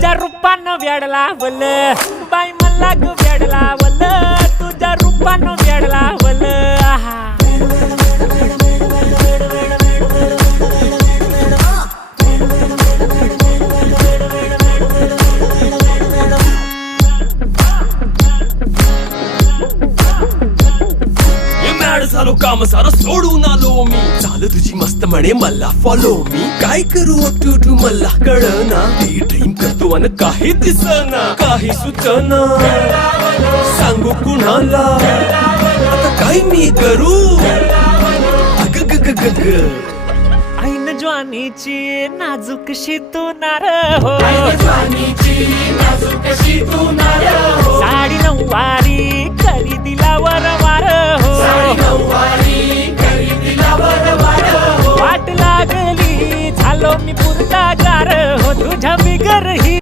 तुझ्या रूपानं वेड लावल बाई मला ग वेड लावल तुझ्या रूपानं वेड लावल आहा झालो काम सारं सोडून आलो मी चाल तुझी मस्त म्हणे मला फॉलो मी काय करू टू मला कळना ती ड्रीम करतो अन काही दिसना काही सुचना सांगू कुणाला आता काय मी करू अग ग ग ग ग ऐन ज्वानीची नाजूकशी तू नार हो साडी नऊवारी करी दिला वरवार हो वाट लागली झालो मी पुरता गार हो तुझ्या बिगर ही